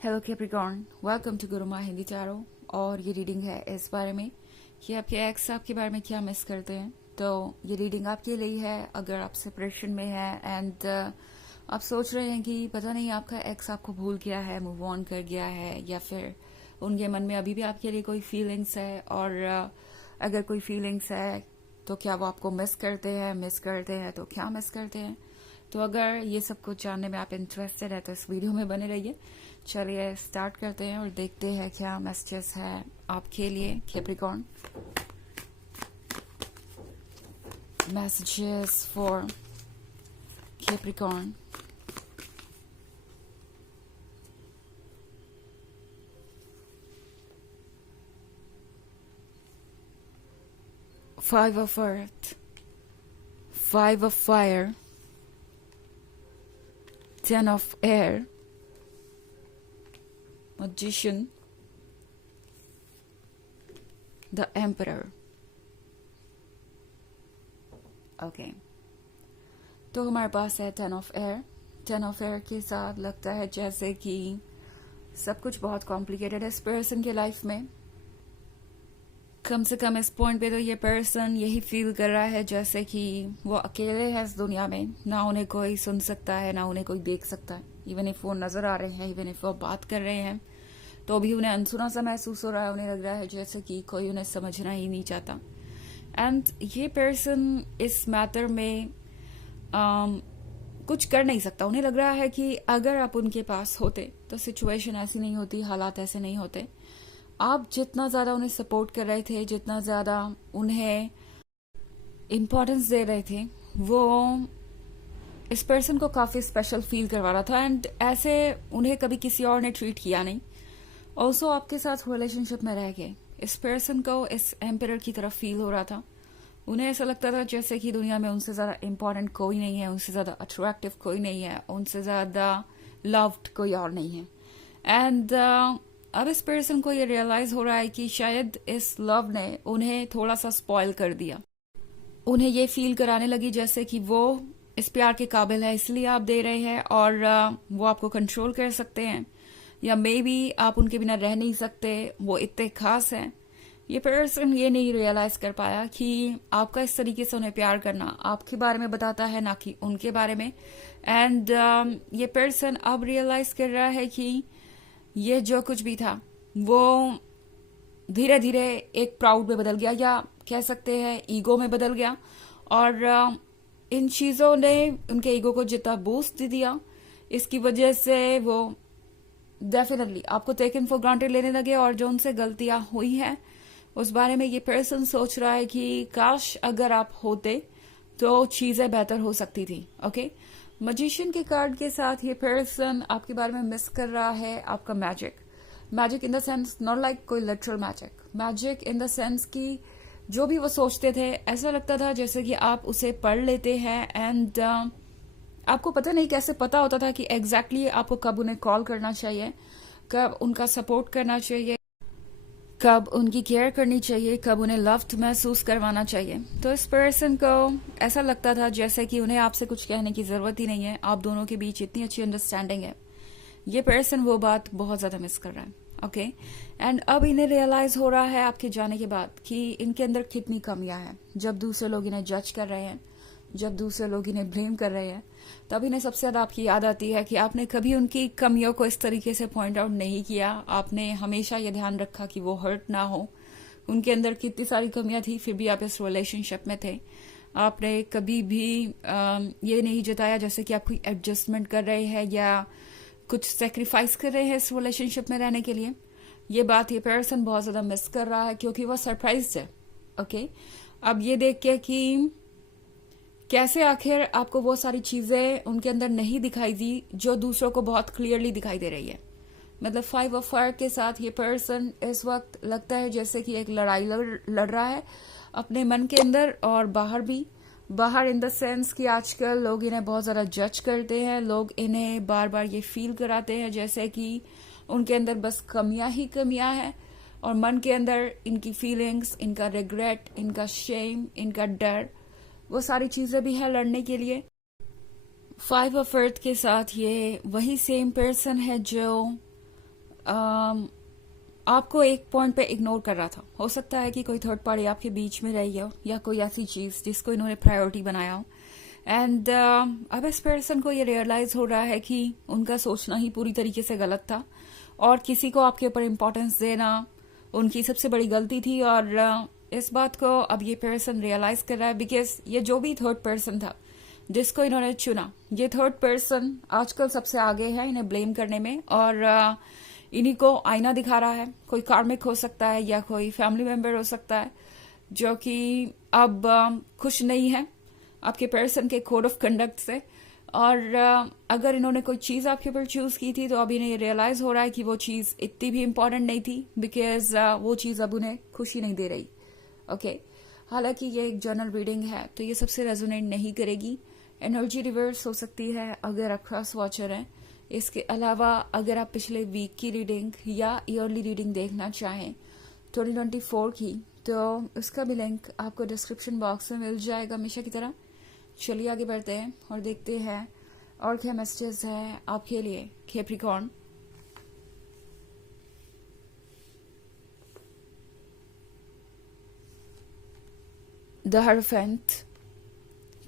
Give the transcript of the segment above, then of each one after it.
Hello Capricorn, welcome to Guruma Hindi चारो। और ये रीडिंग है इस बारे में कि आपके एक्स आपके बारे में क्या मिस करते हैं। तो ये रीडिंग आपके लिए है अगर आप सेपरेशन में है एंड आप सोच रहे हैं कि पता नहीं आपका एक्स आपको भूल गया है, मूव ऑन कर गया है, या फिर उनके मन में अभी भी आपके लिए कोई फीलिंग्स है। और अगर कोई फीलिंग्स है तो क्या वो आपको मिस करते हैं तो क्या मिस करते हैं। तो अगर ये सब कुछ जानने में आप इंटरेस्टेड है तो इस वीडियो में बने रहिए। चलिए स्टार्ट करते हैं और देखते हैं क्या मैसेजेस है आपके लिए Capricorn. Messages for Capricorn. Five of Earth, Five of Fire, Ten of Air, Magician, The Emperor. Okay, तो हमारे पास है ten of air. Ten of air के साथ लगता है जैसे कि सब कुछ बहुत कॉम्प्लिकेटेड है इस पर्सन के लाइफ में। कम से कम इस पॉइंट पे तो ये पर्सन यही फील कर रहा है जैसे कि वो अकेले है इस दुनिया में, ना उन्हें कोई सुन सकता है ना उन्हें कोई देख सकता है। इवन इफ वो नजर आ रहे हैं, इवन इफ वो बात कर रहे हैं, तो भी उन्हें अनसुना सा महसूस हो रहा है। उन्हें लग रहा है जैसे कि कोई उन्हें समझना ही नहीं चाहता। एंड ये पर्सन इस मैटर में कुछ कर नहीं सकता। उन्हें लग रहा है कि अगर आप उनके पास होते तो सिचुएशन ऐसी नहीं होती, हालात ऐसे नहीं होते। आप जितना ज्यादा उन्हें सपोर्ट कर रहे थे, जितना ज्यादा उन्हें इम्पोर्टेंस दे रहे थे, वो इस पर्सन को काफी स्पेशल फील करवा रहा था। एंड ऐसे उन्हें कभी किसी और ने ट्रीट किया नहीं। ऑल्सो आपके साथ रिलेशनशिप में रह के इस पर्सन को इस एम्परर की तरफ फील हो रहा था। उन्हें ऐसा लगता था जैसे कि दुनिया में उनसे ज्यादा इम्पोर्टेंट कोई नहीं है, उनसे ज्यादा अट्रैक्टिव कोई नहीं है, उनसे ज्यादा लव्ड कोई और नहीं है। एंड अब इस पर्सन को ये रियलाइज हो रहा है कि शायद इस लव ने उन्हें थोड़ा सा स्पॉइल कर दिया। उन्हें ये फील कराने लगी जैसे कि वो इस प्यार के काबिल है, इसलिए आप दे रहे हैं और वो आपको कंट्रोल कर सकते हैं, या मे बी आप उनके बिना रह नहीं सकते, वो इतने खास हैं। ये पर्सन ये नहीं रियलाइज कर पाया कि आपका इस तरीके से उन्हें प्यार करना आपके बारे में बताता है, ना कि उनके बारे में। एंड ये पर्सन अब रियलाइज कर रहा है कि ये जो कुछ भी था वो धीरे धीरे एक प्राउड में बदल गया, या कह सकते हैं ईगो में बदल गया। और इन चीजों ने उनके ईगो को जितना बूस्ट दिया, इसकी वजह से वो डेफिनेटली आपको टेकन फॉर ग्रांटेड लेने लगे। और जो उनसे गलतियां हुई हैं उस बारे में ये पर्सन सोच रहा है कि काश अगर आप होते तो चीजें बेहतर हो सकती थी। ओके, मजिशियन के कार्ड के साथ ये पर्सन आपके बारे में मिस कर रहा है आपका magic. Magic in the sense not like कोई literal magic, magic in the sense कि जो भी वो सोचते थे ऐसा लगता था जैसे कि आप उसे पढ़ लेते हैं। एंड आपको पता नहीं कैसे पता होता था कि एग्जैक्टली आपको कब उन्हें कॉल करना चाहिए, कब उनका सपोर्ट करना चाहिए, कब उनकी केयर करनी चाहिए, कब उन्हें लव्ड महसूस करवाना चाहिए। तो इस पर्सन को ऐसा लगता था जैसे कि उन्हें आपसे कुछ कहने की जरूरत ही नहीं है, आप दोनों के बीच इतनी अच्छी अंडरस्टैंडिंग है। ये पर्सन वो बात बहुत ज्यादा मिस कर रहा है। ओके, एंड अब इन्हें रियलाइज हो रहा है आपके जाने के बाद कि इनके अंदर कितनी कमियां हैं। जब दूसरे लोग इन्हें जज कर रहे हैं, जब दूसरे लोग इन्हें ब्लेम कर रहे हैं, तब इन्हें सबसे ज्यादा आपकी याद आती है कि आपने कभी उनकी कमियों को इस तरीके से पॉइंट आउट नहीं किया। आपने हमेशा ये ध्यान रखा कि वो हर्ट ना हो। उनके अंदर कितनी सारी कमियां थी, फिर भी आप इस रिलेशनशिप में थे। आपने कभी भी ये नहीं जताया जैसे कि आप कोई एडजस्टमेंट कर रहे हैं या कुछ सेक्रीफाइस कर रहे हैं इस रिलेशनशिप में रहने के लिए। ये बात ये पर्सन बहुत ज्यादा मिस कर रहा है क्योंकि वो सरप्राइज है। ओके, अब ये देख के कि कैसे आखिर आपको वो सारी चीजें उनके अंदर नहीं दिखाई दी जो दूसरों को बहुत क्लियरली दिखाई दे रही है। मतलब फाइव ऑफ फायर के साथ ये पर्सन इस वक्त लगता है जैसे कि एक लड़ाई लड़ रहा है अपने मन के अंदर और बाहर भी। बाहर इन द सेंस कि आजकल लोग इन्हें बहुत ज्यादा जज करते हैं, लोग इन्हें बार बार ये फील कराते हैं जैसे कि उनके अंदर बस कमियां ही कमियां हैं, और मन के अंदर इनकी फीलिंग्स, इनका रिग्रेट, इनका शेम, इनका डर, वो सारी चीजें भी है लड़ने के लिए। फाइव ऑफ अर्थ के साथ ये वही सेम पर्सन है जो आपको एक पॉइंट पे इग्नोर कर रहा था। हो सकता है कि कोई थर्ड पार्टी आपके बीच में रही हो या कोई ऐसी चीज जिसको इन्होंने प्रायोरिटी बनाया हो। एंड अब इस पर्सन को ये रियलाइज हो रहा है कि उनका सोचना ही पूरी तरीके से गलत था और किसी को आपके ऊपर इम्पोर्टेंस देना उनकी सबसे बड़ी गलती थी। और इस बात को अब ये पर्सन रियलाइज कर रहा है, बिकॉज ये जो भी थर्ड पर्सन था जिसको इन्होंने चुना, ये थर्ड पर्सन आजकल सबसे आगे है इन्हें ब्लेम करने में और इन्हीं को आईना दिखा रहा है। कोई कार्मिक हो सकता है या कोई फैमिली मेंबर हो सकता है जो कि अब खुश नहीं है आपके पर्सन के कोड ऑफ कंडक्ट से। और अगर इन्होंने कोई चीज आपके ऊपर चूज की थी तो अब इन्हें रियलाइज हो रहा है कि वो चीज इतनी भी इम्पोर्टेंट नहीं थी, बिकॉज वो चीज अब उन्हें खुशी नहीं दे रही। ओके, हालांकि ये एक जर्नल रीडिंग है तो ये सबसे रेजोनेट नहीं करेगी। एनर्जी रिवर्स हो सकती है अगर आप क्रॉस वॉचर हैं। इसके अलावा अगर आप पिछले वीक की रीडिंग या ईयरली रीडिंग देखना चाहें 2024 की, तो उसका भी लिंक आपको डिस्क्रिप्शन बॉक्स में मिल जाएगा हमेशा की तरह। चलिए आगे बढ़ते हैं और देखते हैं और क्या मैसेजेस है आपके लिए कैप्रिकॉर्न। द हierophant,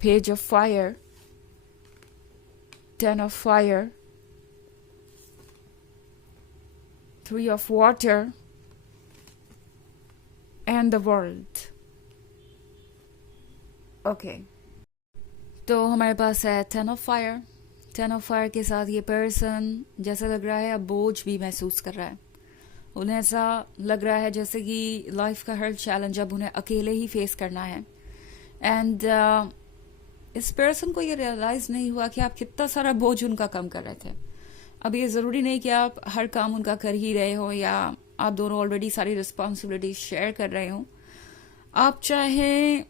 Page of Fire, Ten of Fire, Three of Water, and the World. Okay. तो हमारे पास है ten of fire. Ten of fire के साथ ये पर्सन जैसा लग रहा है अब बोझ भी महसूस कर रहा है। उन्हें ऐसा लग रहा है जैसे कि लाइफ का हर चैलेंज अब उन्हें अकेले ही फेस करना है। एंड इस पर्सन को ये रियलाइज नहीं हुआ कि आप कितना सारा बोझ उनका कम कर रहे थे। अब ये जरूरी नहीं कि आप हर काम उनका कर ही रहे हो या आप दोनों ऑलरेडी सारी रिस्पॉन्सिबिलिटी शेयर कर रहे हो। आप चाहे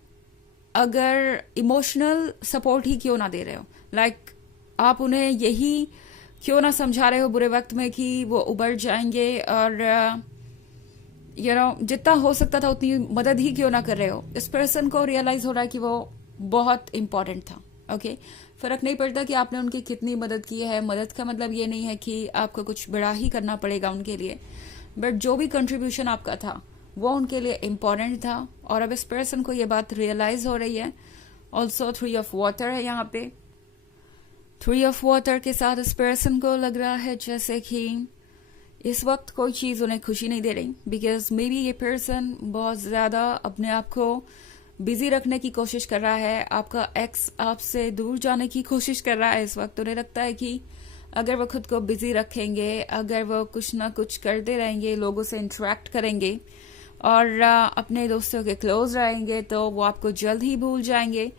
अगर इमोशनल सपोर्ट ही क्यों ना दे रहे हो, लाइक आप उन्हें यही क्यों ना समझा रहे हो बुरे वक्त में कि वो उबर जाएंगे और जितना हो सकता था उतनी मदद ही क्यों ना कर रहे हो। इस पर्सन को रियलाइज हो रहा है कि वो बहुत इंपॉर्टेंट था। ओके, फर्क नहीं पड़ता कि आपने उनकी कितनी मदद की है। मदद का मतलब ये नहीं है कि आपको कुछ बड़ा ही करना पड़ेगा उनके लिए, बट जो भी कंट्रीब्यूशन आपका था वो उनके लिए इम्पोर्टेंट था। और अब इस पर्सन को ये बात रियलाइज हो रही है। ऑल्सो थ्री ऑफ वाटर है यहाँ पे। थ्री ऑफ वाटर के साथ इस पर्सन को लग रहा है जैसे कि इस वक्त कोई चीज उन्हें खुशी नहीं दे रही, बिकॉज मे बी ये पर्सन बहुत ज्यादा अपने आप को बिजी रखने की कोशिश कर रहा है। आपका एक्स आपसे दूर जाने की कोशिश कर रहा है इस वक्त। उन्हें लगता है कि अगर वो खुद को बिजी रखेंगे, अगर वो कुछ ना कुछ करते रहेंगे, लोगों से इंटरेक्ट करेंगे और अपने दोस्तों के क्लोज रहेंगे तो वो आपको जल्द ही भूल जाएंगे।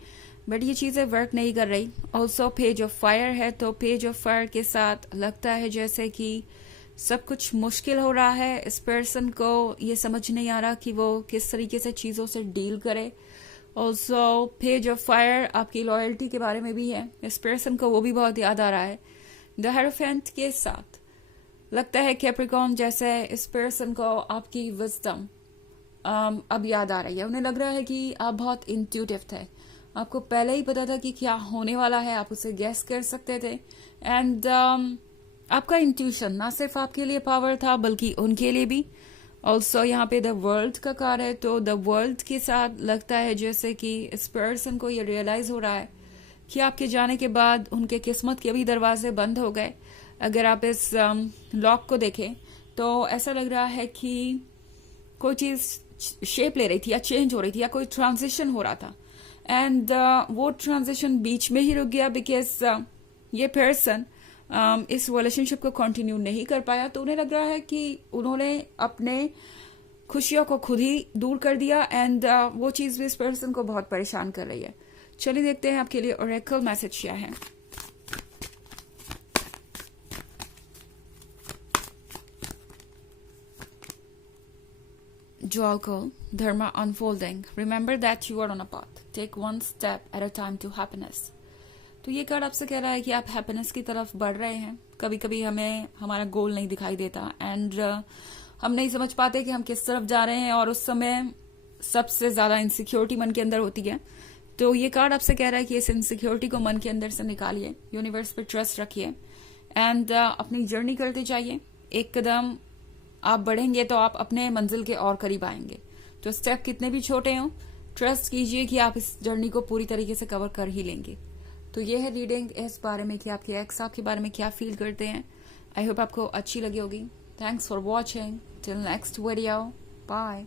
बट ये चीजें वर्क नहीं कर रही। ऑल्सो पेज ऑफ फायर है, तो पेज ऑफ फायर के साथ लगता है जैसे कि सब कुछ मुश्किल हो रहा है। इस पर्सन को ये समझ नहीं आ रहा कि वो किस तरीके से चीजों से डील करे। ऑल्सो पेज ऑफ फायर आपकी लॉयल्टी के बारे में भी है। इस पर्सन को वो भी बहुत याद आ रहा है। द हायरोफेंट के साथ लगता है कैप्रिकॉर्न जैसे इस पर्सन को आपकी विजडम अब याद आ रही है। उन्हें लग रहा है कि आप बहुत इंट्यूटिव थे, आपको पहले ही पता था कि क्या होने वाला है, आप उसे गेस कर सकते थे। एंड आपका इंट्यूशन ना सिर्फ आपके लिए पावर था बल्कि उनके लिए भी। ऑल्सो यहाँ पे द वर्ल्ड का कार्ड है, तो द वर्ल्ड के साथ लगता है जैसे कि इस पर्सन को ये रियलाइज हो रहा है कि आपके जाने के बाद उनके किस्मत के भी दरवाजे बंद हो गए। अगर आप इस लॉक को देखें तो ऐसा लग रहा है कि कोई चीज शेप ले रही थी या चेंज हो रही थी या कोई ट्रांजिशन हो रहा था। एंड वो ट्रांजिशन बीच में ही रुक गया बिकॉज ये पर्सन इस रिलेशनशिप को कंटिन्यू नहीं कर पाया। तो उन्हें लग रहा है कि उन्होंने अपने खुशियों को खुद ही दूर कर दिया। एंड वो चीज भी इस पर्सन को बहुत परेशान कर रही है। चलिए देखते हैं आपके लिए ओरेकल मैसेज क्या है। Joyful Dharma unfolding. Remember that you are on a path. Take one step at a time to happiness. तो ये कार्ड आपसे कह रहा है कि आप हैप्पीनेस की तरफ बढ़ रहे हैं। कभी कभी हमें हमारा गोल नहीं दिखाई देता एंड हम नहीं समझ पाते कि हम किस तरफ जा रहे हैं और उस समय सबसे ज्यादा इनसिक्योरिटी मन के अंदर होती है। तो ये कार्ड आपसे कह रहा है कि इस इनसिक्योरिटी को मन के अंदर से निकालिए, यूनिवर्स पर ट्रस्ट रखिए एंड अपनी जर्नी करते जाइए। एक कदम आप बढ़ेंगे तो आप अपने मंजिल के और करीब आएंगे। तो स्टेप कितने भी छोटे हों, ट्रस्ट कीजिए कि आप इस जर्नी को पूरी तरीके से कवर कर ही लेंगे। तो ये है रीडिंग इस बारे में कि आपके एक्स आपके बारे में क्या फील करते हैं। आई होप आपको अच्छी लगी होगी। Thanks for watching. Till next video, bye.